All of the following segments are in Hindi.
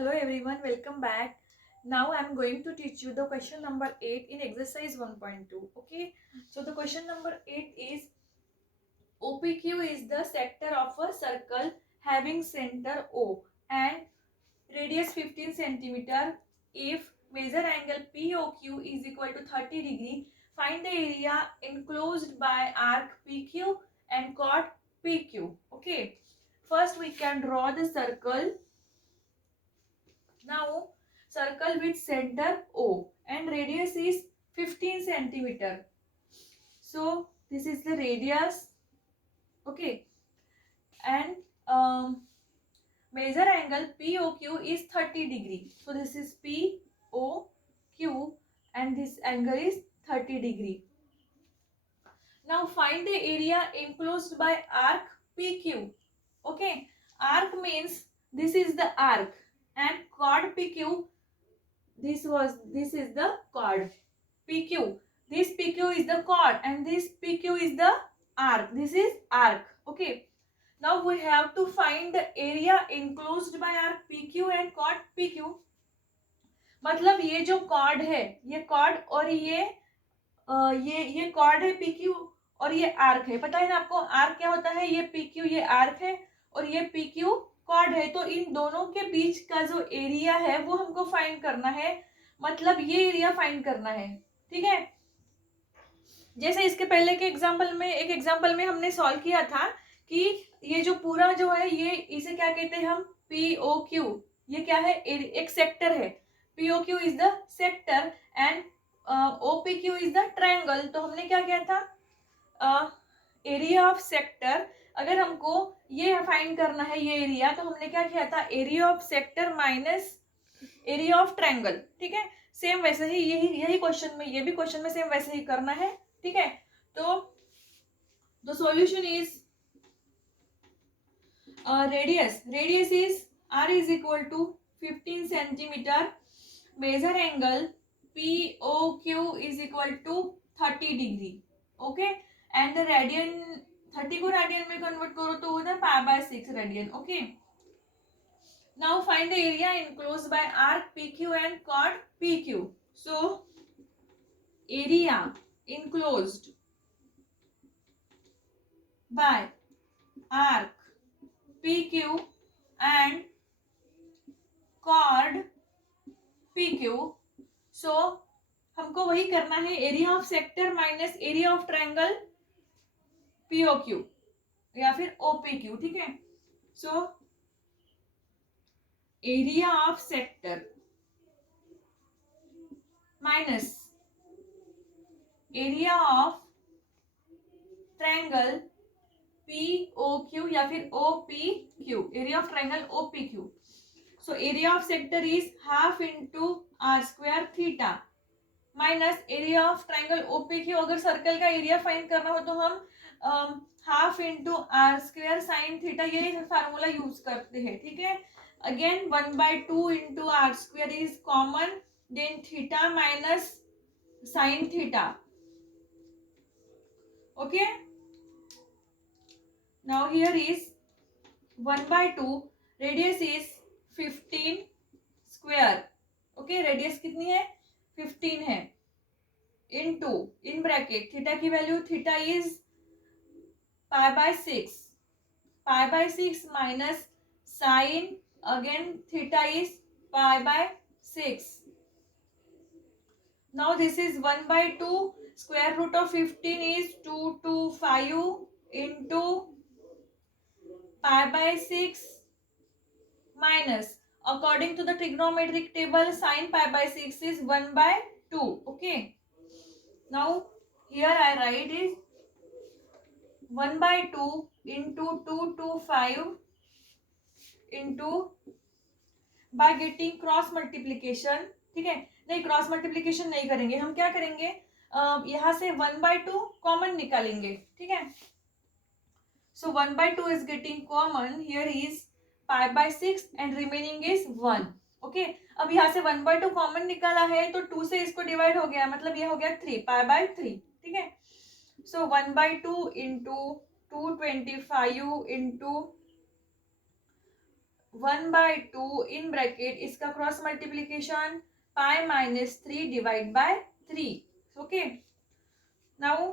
Hello everyone, welcome back. Now I am going to teach you the question number 8 in exercise 1.2. Okay, so the question number 8 is OPQ is the sector of a circle having center O and radius 15 centimeter. If measure angle POQ is equal to 30 degree, find the area enclosed by arc PQ and chord PQ. Okay, first we can draw the circle. Now, circle with center O and radius is 15 centimeter. So, this is the radius. Okay. And measure angle POQ is 30 degree. So, this is POQ and this angle is 30 degree. Now, find the area enclosed by arc PQ. Okay. Arc means this is the arc and chord PQ this is the chord PQ. This PQ is the chord and this PQ is the arc. This is arc. Okay. Now we have to find the area enclosed by arc PQ and chord PQ. मतलब ये जो chord है, ये chord और ये chord है PQ और ये arc है. पता है ना आपको arc क्या होता है? ये PQ ये arc है और ये PQ chord है. तो इन दोनों के बीच का जो एरिया है वो हमको फाइंड करना है. मतलब ये एरिया फाइंड करना है. ठीक है. जैसे इसके पहले के एग्जाम्पल में हमने सॉल्व किया था कि ये जो पूरा जो है ये इसे क्या कहते हैं हम POQ. ये क्या है? एक सेक्टर है. POQ is the sector and OPQ is the triangle. तो हमने क्या किया था? Area of sector. अगर हमको ये फाइंड करना है ये एरिया, तो हमने क्या किया था? Area of sector minus area of triangle. ठीक है. सेम वैसे ही यही क्वेश्चन में, ये भी क्वेश्चन में सेम वैसे ही करना है. ठीक है. तो the solution is radius is r is equal to 15 centimetre. Major angle POQ is equal to 30 degree. Okay. And radian 30 को रेडियन में कन्वर्ट करो तो होता है π/6 radian. Okay. Now find the area enclosed by arc PQ and chord PQ. So area enclosed by arc PQ and chord PQ. So हमको वही करना है, area of sector minus area of triangle POQ या फिर OPQ. ठीक है. So area of sector minus area of triangle POQ या फिर OPQ. Area of triangle OPQ. So area of sector is half into r square theta minus area of triangle OPQ. अगर सर्कल का एरिया फाइंड करना हो तो हम half into r square sine theta ये फार्मूला यूज करते हैं. ठीक है. Again 1/2 into r square is common, then theta minus sin theta. Okay. Now here is 1/2. Radius is 15 square. Okay. Radius कितनी है? 15 है. Into in bracket theta की value theta is π/6. π/6 minus sin again theta is π/6. Now this is 1/2. Square root of 15 is 225 into π/6 minus, according to the trigonometric table, sin π/6 is 1/2. Okay. Now here I write is 1/2 into 225 into by getting cross multiplication. ठीक है. नहीं, क्रॉस मल्टीप्लीकेशन नहीं करेंगे. हम क्या करेंगे? यहां से 1/2 कॉमन निकालेंगे. ठीक है. So 1/2 is getting common. Here is π/6 and remaining is 1. Okay. अब यहां से 1/2 कॉमन निकाला है तो 2 से इसको डिवाइड हो गया, मतलब ये हो गया 3 π/3. ठीक है. So 1/2 into 225 into 1/2 in bracket इसका cross multiplication pi minus 3 divide by 3. Okay, now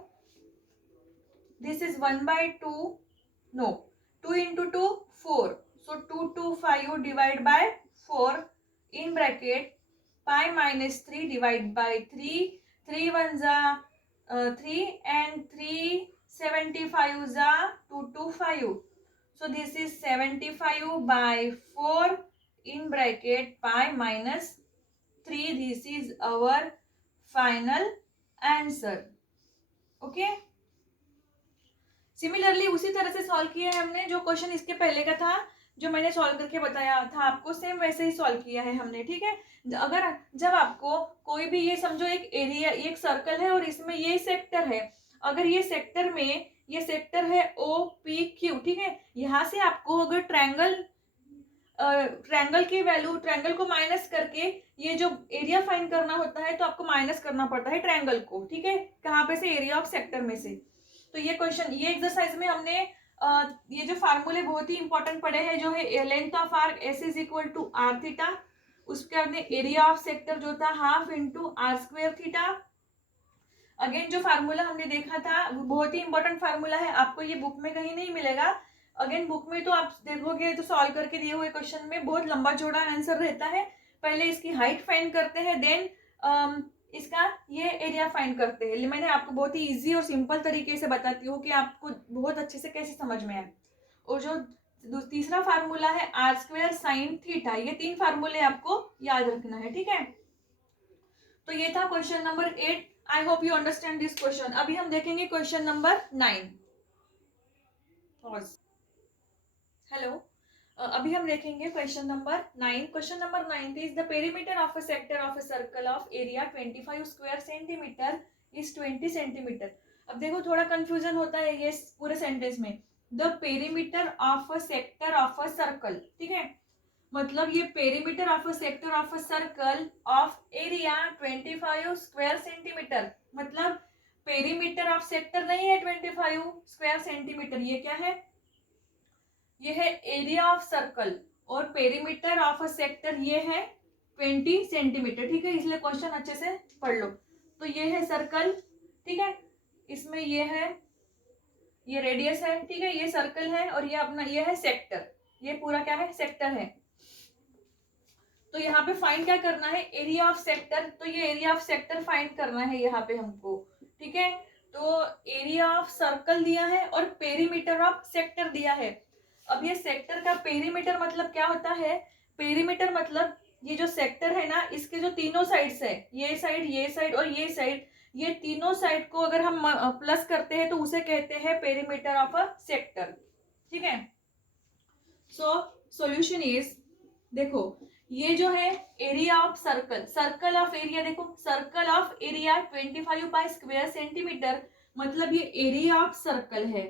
this is 1/2, no, 2 into 2 4, so 2 to 5 divide by 4 in bracket pi minus 3 divide by 3, 3 1 za 3 and 3 75 za 225, so this is 75 by 4 in bracket pi minus 3. This is our final answer. Okay, similarly उसी तरह से सॉल्व किया है हमने, जो क्वेश्चन इसके पहले का था जो मैंने सॉल्व करके बताया था आपको, सेम वैसे ही सॉल्व किया है हमने. ठीक है, अगर जब आपको कोई भी, ये समझो एक एरिया, एक सर्कल है और इसमें ये सेक्टर है, अगर ये सेक्टर में ये सेक्टर है ओ पी क्यू. ठीक है, यहाँ से आपको अगर ट्रायंगल की वैल्यू, ट्रायंगल को माइनस करके ये जो एरिया फाइंड करना होता है तो आपको माइनस करना पड़ता है ट्रायंगल को. ठीक है, कहाँ पे से, एरिया ऑफ सेक्टर में से. तो ये क्वेश्चन, ये एक्सरसाइज में हमने ये जो फार्मूले बहुत ही इंपॉर्टेंट पड़े हैं, जो है length of arc S is equal to r theta, उसके हमने एरिया ऑफ सेक्टर जो था half into r square theta. Again जो फार्मूला हमने देखा था बहुत ही इंपॉर्टेंट फार्मूला है, आपको ये बुक में कहीं नहीं मिलेगा. अगेन बुक में तो आप देखोगे तो सॉल्व करके दिए हुए क्वेश्चन में बहुत लंबा चौड़ा आंसर रहता है. पहले इसकी हाइट फाइंड करते हैं, देन इसका ये एरिया फाइंड करते हैं. मैंने आपको बहुत ही इजी और सिंपल तरीके से बताती हूँ कि आपको बहुत अच्छे से कैसे समझ में आए. और जो तीसरा फार्मूला है आर स्क्वायर साइन थीटा, ये 3 फार्मूले आपको याद रखना है. ठीक है, तो ये था question number 8. I hope you understand this question. अभी हम देखेंगे क्वेश्चन नंबर 9. हेलो, अभी हम देखेंगे question number 9. Question number 9 is the perimeter of a sector of a circle of area 25 square centimetre is 20 centimetre. अब देखो थोड़ा कंफ्यूजन होता है ये पूरे सेंटेंस में. The perimeter of a sector of a circle. ठीक है, मतलब ये perimeter of a sector of a circle of area 25 square centimetre, मतलब पेरीमीटर ऑफ सेक्टर नहीं है 25 स्क्वायर सेंटीमीटर. ये क्या है, ये है एरिया ऑफ सर्कल, और पेरीमीटर ऑफ अ सेक्टर ये है 20 सेंटीमीटर. ठीक है, इसलिए क्वेश्चन अच्छे से पढ़ लो. तो ये है सर्कल. ठीक है, इसमें ये है, ये रेडियस है. ठीक है, ये सर्कल है, और ये अपना ये है सेक्टर. ये पूरा क्या है, सेक्टर है. तो यहाँ पे फाइंड क्या करना है, एरिया ऑफ सेक्टर. तो ये एरिया ऑफ सेक्टर फाइंड करना है यहाँ पे हमको. ठीक है, तो एरिया ऑफ सर्कल दिया है और पेरीमीटर ऑफ सेक्टर दिया है. अब ये सेक्टर का पेरीमीटर मतलब क्या होता है, पेरीमीटर मतलब ये जो सेक्टर है ना, इसके जो तीनों साइड्स है, ये साइड और ये साइड, ये तीनों साइड को अगर हम प्लस करते हैं तो उसे कहते हैं पेरीमीटर ऑफ अ सेक्टर. ठीक है, सो सॉल्यूशन इज, देखो ये जो है area of circle, circle of area, देखो circle of area 25 by square centimetre, मतलब ये एरिया ऑफ सर्कल है.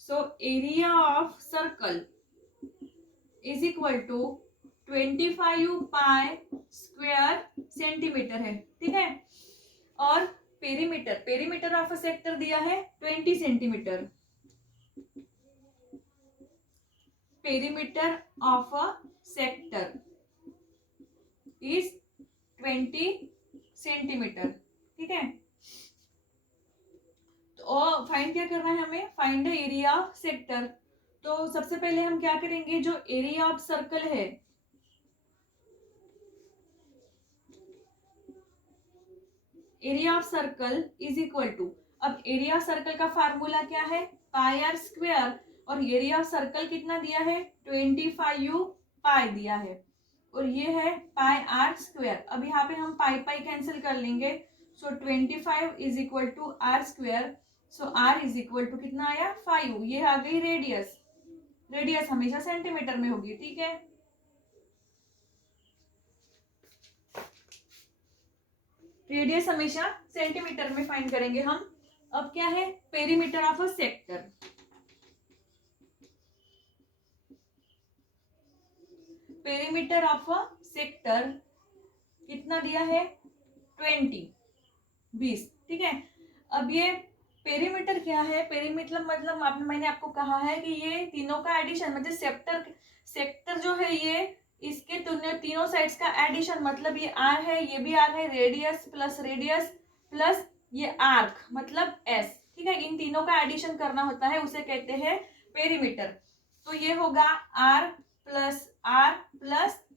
So area of circle is equal to 25 pi square centimetre है. ठीक है, और perimeter, perimeter of a sector दिया है 20 centimetre. Perimeter of a sector is 20 centimetre. ठीक है, तो फाइंड क्या करना है हमें, find the area of sector. तो सबसे पहले हम क्या करेंगे, जो एरिया ऑफ सर्कल है, area of circle is equal to, अब एरिया ऑफ सर्कल का फार्मूला क्या है, पाई आर स्क्वायर, और एरिया ऑफ सर्कल कितना दिया है 25 पाई दिया है, और ये है पाई आर स्क्वायर. अब यहाँ पे हम पाई पाई कैंसिल कर लेंगे. So 25 is equal to r square. So r is equal to कितना आया 5. ये आ गई रेडियस. रेडियस हमेशा सेंटीमीटर में होगी. ठीक है, रेडियस हमेशा सेंटीमीटर में फाइंड करेंगे हम. अब क्या है, perimeter of a sector. Perimeter of a sector कितना दिया है 20. ठीक है, अब ये पेरीमीटर क्या है? पेरीमीटर मतलब मैंने आपको कहा है कि ये तीनों का एडिशन, मतलब सेक्टर जो है ये इसके तीनों साइड्स का एडिशन, मतलब ये आर है, ये भी आर है, रेडियस प्लस ये आर्क मतलब एस, ठीक है। इन तीनों का एडिशन करना होता है, उसे कहते हैं पेरीमीटर। तो ये होगा आर प्लस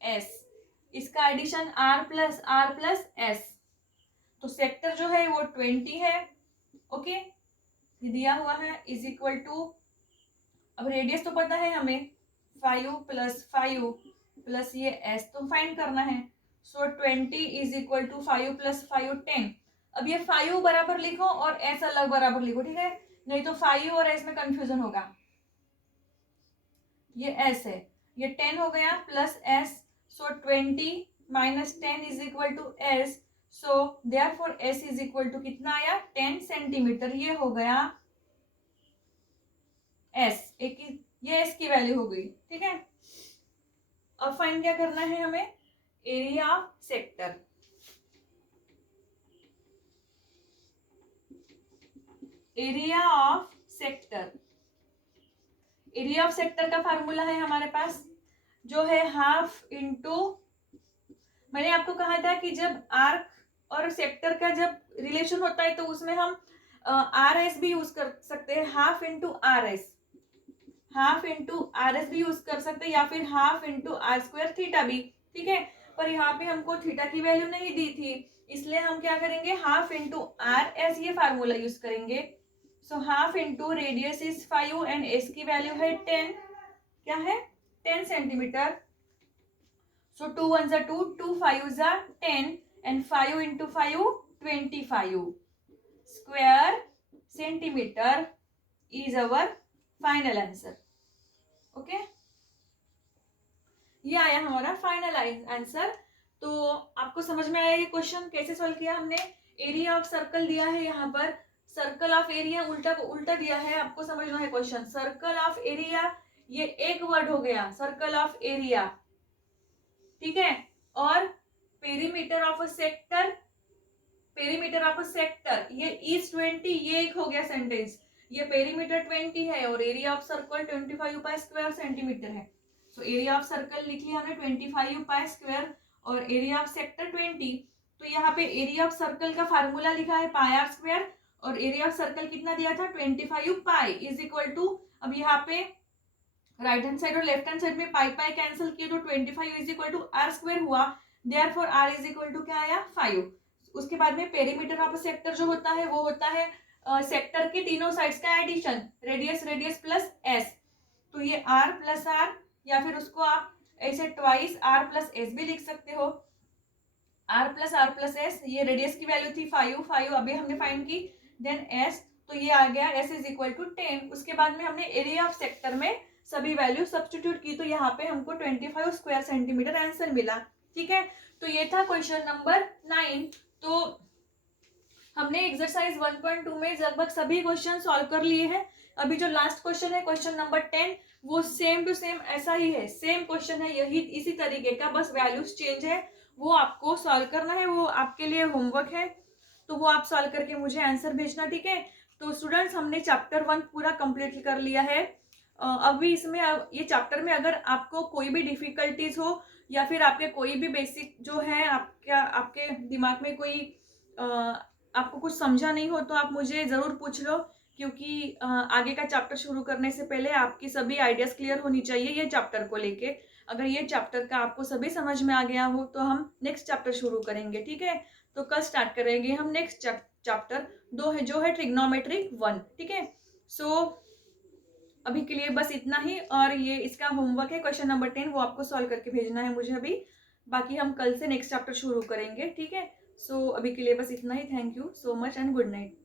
एस, इसका एडिशन आर प्लस एस। तो सेक्टर जो है वो 20 है, ओके, दिया हुआ है, इज इक्वल टू, अब रेडियस तो पता है हमें 5 प्लस ये एस तो फाइंड करना है। सो 20 इज इक्वल टू 5 प्लस 5 10। अब ये 5 बराबर लिखो और एस अलग बराबर लिखो, ठीक है, नहीं तो 5 और एस में कंफ्यूजन होगा। ये एस है, ये 10 हो गया plus S, so 20 minus 10 is equal to S. So therefore S is equal to कितना आया? 10 सेंटीमीटर। ये हो गया एस, ये एस की वैल्यू हो गई, ठीक है। अब फाइंड क्या करना है हमें? Area of sector. Area of sector, area of sector का फार्मूला है हमारे पास, जो है हाफ इंटू, मैंने आपको कहा था कि जब आर्क और सेक्टर का जब रिलेशन होता है तो उसमें हम आर एस भी यूज कर सकते हैं, हाफ इंटू आर एस भी यूज कर सकते हैं, या फिर half into r square theta भी, ठीक है। पर यहाँ पे हमको थीटा की वैल्यू नहीं दी थी, इसलिए हम क्या करेंगे? हाफ इंटू आर एस ये फार्मूला यूज करेंगे। So half into radius is 5 and S की वैल्यू है 10, क्या है? 10 सेंटीमीटर। सो 2 1 जा 2, 2 5 जा 10 and 5 into 5 25 square centimetre is our final answer, okay. ये आया हमारा फाइनल आंसर। तो आपको समझ में आया ये क्वेश्चन कैसे सॉल्व किया हमने? एरिया ऑफ सर्कल दिया है यहाँ पर, सर्कल ऑफ एरिया उल्टा दिया है, आपको समझना है क्वेश्चन। सर्कल ऑफ एरिया, ये एक वर्ड हो गया, सर्कल ऑफ एरिया, ठीक है। और पेरीमीटर ऑफ अ सेक्टर, ये इज 20, ये एक हो गया सेंटेंस। ये पेरीमीटर 20 है और area of circle 25 pi square centimetre है। सो एरिया ऑफ सर्कल लिख लिया हमने 25 पाई स्क्वायर और एरिया ऑफ सेक्टर 20। तो यहाँ पे एरिया ऑफ सर्कल का फार्मूला लिखा है पाई आर स्क्वायर, और एरिया ऑफ सर्कल कितना दिया था? 25 पाई इज इक्वल टू, अब यहाँ पे राइट हैंड साइड और लेफ्ट हैंड साइड में पाई कैंसिल किए तो 25 is equal to r square हुआ, therefore r is equal to क्या आया? 5। उसके बाद में पेरीमीटर ऑफ सेक्टर जो होता है वो होता है सेक्टर के तीनों साइड्स का एडिशन, रेडियस प्लस एस। तो ये आर प्लस आर, या फिर उसको आप ऐसे ट्वाइस आर प्लस एस भी लिख सकते हो, आर प्लस एस। ये रेडियस की वैल्यू थी 5 अभी हमने फाइंड की, देन एस, तो ये आ गया एस इज इक्वल टू 10। उसके बाद में हमने एरिया ऑफ सेक्टर में सभी वैल्यू सब्स्टिट्यूट की, तो यहाँ पे हमको 25 स्क्वायर सेंटीमीटर आंसर मिला, ठीक है। तो ये था क्वेश्चन नंबर 9। तो हमने एक्सरसाइज 1.2 में लगभग सभी क्वेश्चन सॉल्व कर लिए हैं। अभी जो लास्ट क्वेश्चन है क्वेश्चन नंबर 10, वो सेम टू सेम ऐसा ही है, सेम क्वेश्चन है, यही इसी तरीके का, बस वैल्यूज चेंज है, वो आपको सॉल्व करना है, वो आपके लिए होमवर्क है। तो वो आप सॉल्व करके मुझे आंसर भेजना, ठीक है। तो स्टूडेंट्स, हमने चैप्टर 1 पूरा कंप्लीट कर लिया है। अभी इसमें ये चैप्टर में अगर आपको कोई भी डिफिकल्टीज हो, या फिर आपके कोई भी बेसिक जो है आपके दिमाग में कोई आपको कुछ समझा नहीं हो, तो आप मुझे ज़रूर पूछ लो, क्योंकि आगे का चैप्टर शुरू करने से पहले आपकी सभी आइडियाज क्लियर होनी चाहिए ये चैप्टर को लेके। अगर ये चैप्टर का आपको सभी समझ में आ गया हो तो हम नेक्स्ट चैप्टर शुरू करेंगे, ठीक है। तो कल स्टार्ट करेंगे हम नेक्स्ट चैप्टर 2 है, जो है ट्रिग्नोमेट्री 1, ठीक है। सो अभी के लिए बस इतना ही, और ये इसका होमवर्क है क्वेश्चन नंबर 10, वो आपको सॉल्व करके भेजना है मुझे अभी। बाकी हम कल से नेक्स्ट चैप्टर शुरू करेंगे, ठीक है। सो अभी के लिए बस इतना ही। Thank you so much and good night.